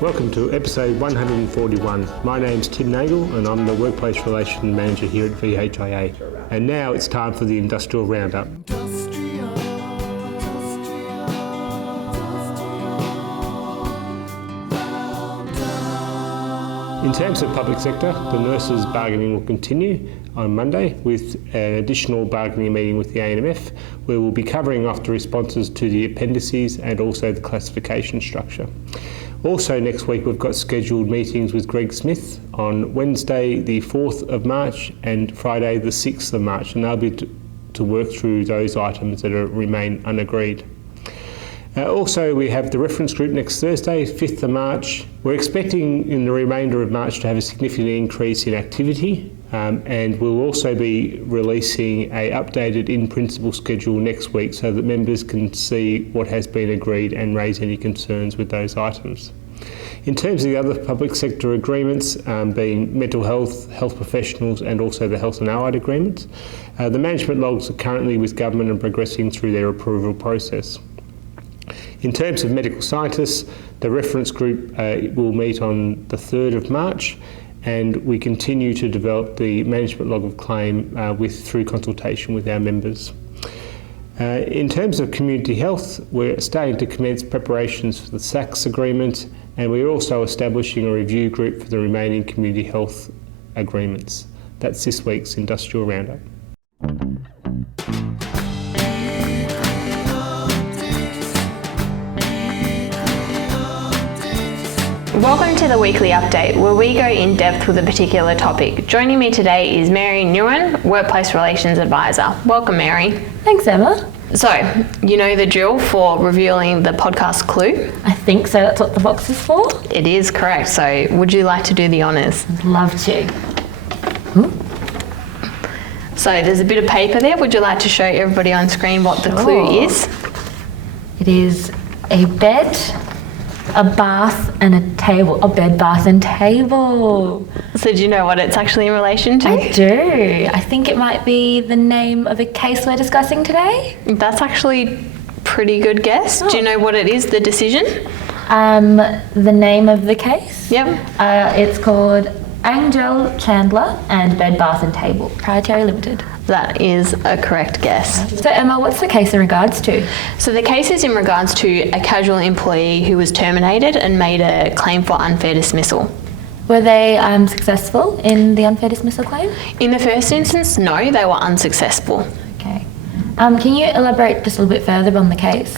Welcome to episode 141. My name's Tim Nagel and I'm the Workplace Relations Manager here at VHIA. And now it's time for the Industrial Roundup. In terms of public sector, the nurses' bargaining will continue on Monday with an additional bargaining meeting with the ANMF, where we'll be covering off the responses to the appendices and also the classification structure. Also next week we've got scheduled meetings with Greg Smith on Wednesday the 4th of March and Friday the 6th of March, and they'll be to work through those items that remain unagreed. Also, we have the reference group next Thursday, 5th of March. We're expecting in the remainder of March to have a significant increase in activity, and we'll also be releasing an updated in-principle schedule next week so that members can see what has been agreed and raise any concerns with those items. In terms of the other public sector agreements, being mental health, health professionals and also the health and allied agreements, the management logs are currently with government and progressing through their approval process. In terms of medical scientists, the reference group will meet on the 3rd of March, and we continue to develop the management log of claim through consultation with our members. In terms of community health, we're starting to commence preparations for the SACS agreement, and we're also establishing a review group for the remaining community health agreements. That's this week's Industrial Roundup. Welcome to the weekly update, where we go in depth with a particular topic. Joining me today is Mary Nguyen, Workplace Relations Advisor. Welcome, Mary. Thanks, Emma. So, you know the drill for revealing the podcast clue? I think so. That's what the box is for. It is correct. So, would you like to do the honours? I'd love to. So, there's a bit of paper there. Would you like to show everybody on screen what the clue is? It is a bed, a bath and a table. A bed, bath and table. So do you know what it's actually in relation to? I do. I think it might be the name of a case we're discussing today. That's actually pretty good guess. Do you know what it is, the decision? The name of the case? Yep. It's called Angel Chandler and Bed, Bath and Table, Proprietary Limited. That is a correct guess. So Emma, what's the case in regards to? So the case is in regards to a casual employee who was terminated and made a claim for unfair dismissal. Were they successful in the unfair dismissal claim? In the first instance, no, they were unsuccessful. Okay. Can you elaborate just a little bit further on the case?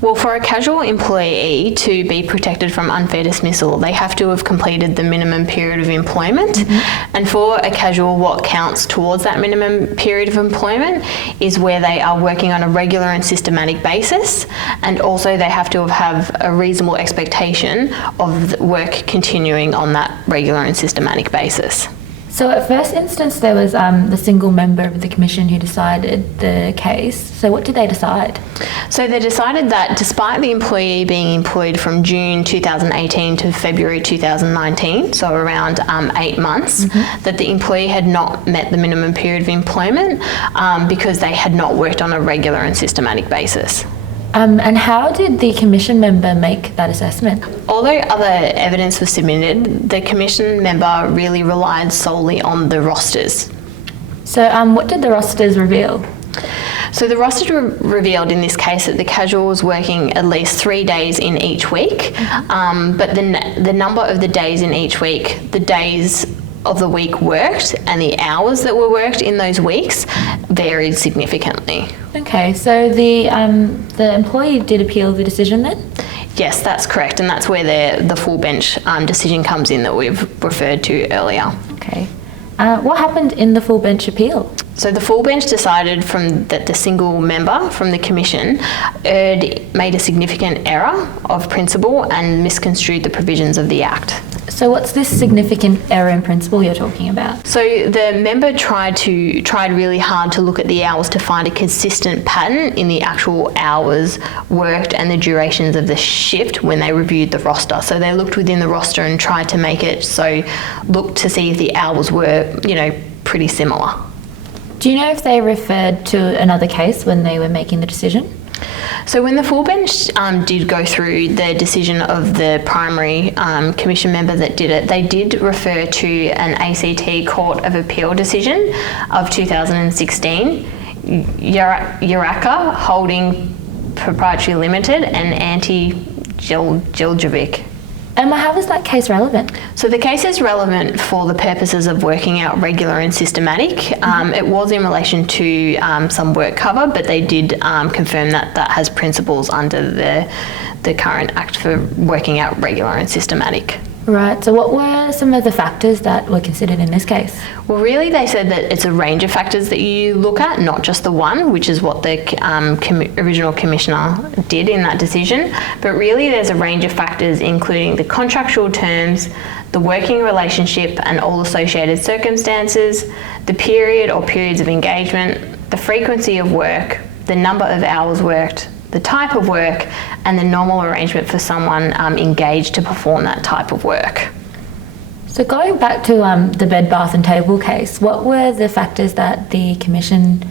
Well, for a casual employee to be protected from unfair dismissal, they have to have completed the minimum period of employment. Mm-hmm. And for a casual, what counts towards that minimum period of employment is where they are working on a regular and systematic basis, and also they have to have a reasonable expectation of work continuing on that regular and systematic basis. So at first instance, there was the single member of the commission who decided the case. So what did they decide? So they decided that despite the employee being employed from June 2018 to February 2019, so around 8 months, that the employee had not met the minimum period of employment because they had not worked on a regular and systematic basis. And how did the commission member make that assessment? Although other evidence was submitted, the commission member really relied solely on the rosters. So what did the rosters reveal? So the roster revealed in this case that the casual was working at least 3 days in each week, but the number of the days in each week, the days of the week worked and the hours that were worked in those weeks varied significantly. Okay, so the employee did appeal the decision then? Yes, that's correct, and that's where the full bench decision comes in that we've referred to earlier. Okay. What happened in the full bench appeal? So the full bench decided that the single member from the commission made a significant error of principle and misconstrued the provisions of the Act. So what's this significant error in principle you're talking about? So the member tried really hard to look at the hours to find a consistent pattern in the actual hours worked and the durations of the shift when they reviewed the roster. So they looked within the roster and tried to make it look to see if the hours were, pretty similar. Do you know if they referred to another case when they were making the decision? So when the full bench did go through the decision of the primary commission member that did it, they did refer to an ACT Court of Appeal decision of 2016, Uraka Holding Proprietary Limited and Anti-Giljovic. And how is that case relevant? So the case is relevant for the purposes of working out regular and systematic. It was in relation to some work cover, but they did confirm that that has principles under the current Act for working out regular and systematic. Right, so what were some of the factors that were considered in this case? Well, really they said that it's a range of factors that you look at, not just the one, which is what the original commissioner did in that decision, but really there's a range of factors including the contractual terms, the working relationship and all associated circumstances, the period or periods of engagement, the frequency of work, the number of hours worked, the type of work and the normal arrangement for someone engaged to perform that type of work. So going back to the bed, bath and table case, what were the factors that the commission,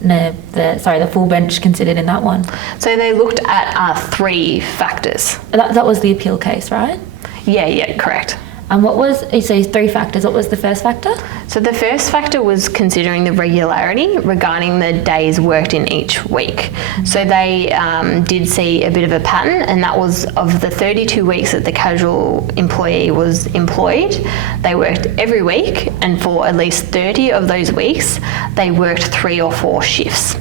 the full bench considered in that one? So they looked at 3 factors. That was the appeal case, right? Yeah, correct. And what was, you say 3 factors, what was the first factor? So the first factor was considering the regularity regarding the days worked in each week. So they did see a bit of a pattern, and that was of the 32 weeks that the casual employee was employed, they worked every week, and for at least 30 of those weeks, they worked 3 or 4 shifts.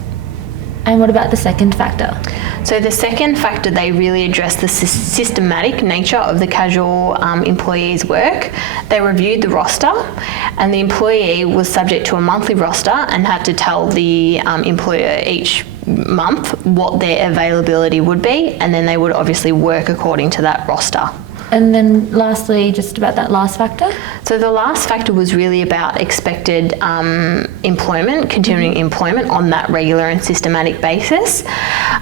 And what about the second factor? So the second factor, they really addressed the systematic nature of the casual employee's work. They reviewed the roster, and the employee was subject to a monthly roster and had to tell the employer each month what their availability would be, and then they would obviously work according to that roster. And then lastly, just about that last factor? So the last factor was really about expected employment, continuing employment on that regular and systematic basis,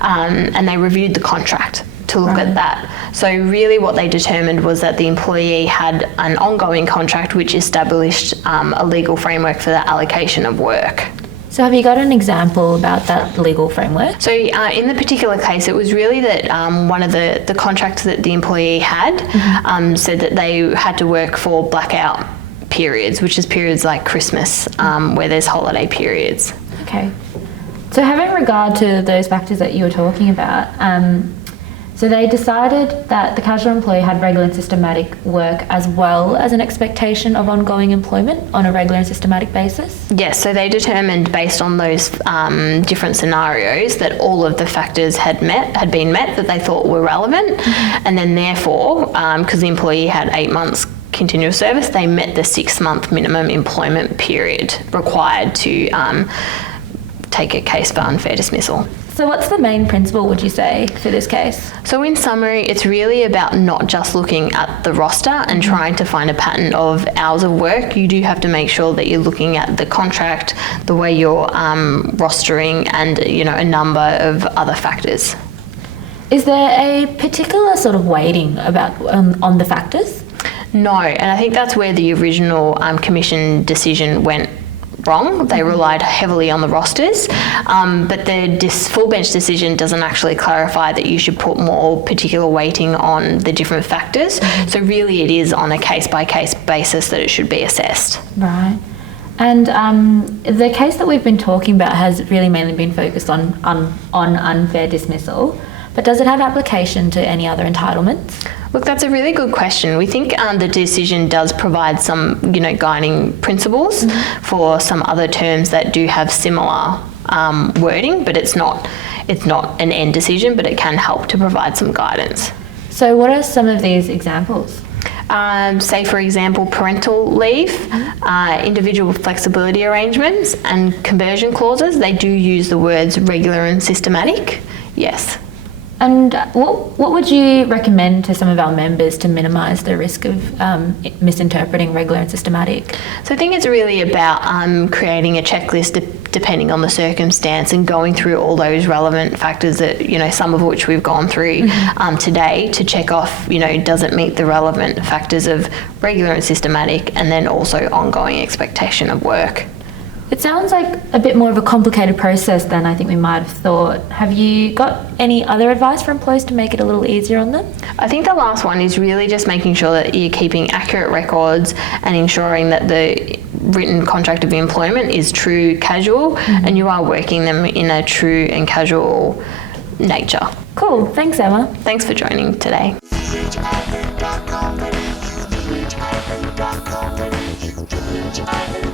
and they reviewed the contract to look at that. So really what they determined was that the employee had an ongoing contract which established a legal framework for the allocation of work. So have you got an example about that legal framework? So in the particular case, it was really that one of the contracts that the employee had said that they had to work for blackout periods, which is periods like Christmas, where there's holiday periods. Okay. So having regard to those factors that you were talking about, so they decided that the casual employee had regular and systematic work as well as an expectation of ongoing employment on a regular and systematic basis? Yes, so they determined based on those different scenarios that all of the factors had been met that they thought were relevant, and then therefore, because the employee had 8 months continuous service, they met the 6-month minimum employment period required to take a case for unfair dismissal. So what's the main principle, would you say, for this case? So in summary, it's really about not just looking at the roster and trying to find a pattern of hours of work. You do have to make sure that you're looking at the contract, the way you're rostering, and a number of other factors. Is there a particular sort of weighting about on the factors? No, and I think that's where the original commission decision went wrong. They relied heavily on the rosters, but the full bench decision doesn't actually clarify that you should put more particular weighting on the different factors. So really it is on a case-by-case basis that it should be assessed. Right. And the case that we've been talking about has really mainly been focused on unfair dismissal, but does it have application to any other entitlements? Look, that's a really good question. We think the decision does provide some, guiding principles for some other terms that do have similar wording, but it's not an end decision, but it can help to provide some guidance. So what are some of these examples? Say, for example, parental leave, individual flexibility arrangements, and conversion clauses. They do use the words regular and systematic. Yes. And what would you recommend to some of our members to minimise the risk of misinterpreting regular and systematic? So I think it's really about creating a checklist depending on the circumstance and going through all those relevant factors that, some of which we've gone through today to check off, does it meet the relevant factors of regular and systematic and then also ongoing expectation of work. It sounds like a bit more of a complicated process than I think we might have thought. Have you got any other advice for employees to make it a little easier on them? I think the last one is really just making sure that you're keeping accurate records and ensuring that the written contract of employment is true casual and you are working them in a true and casual nature. Cool. Thanks, Emma. Thanks for joining today. VHIA.com.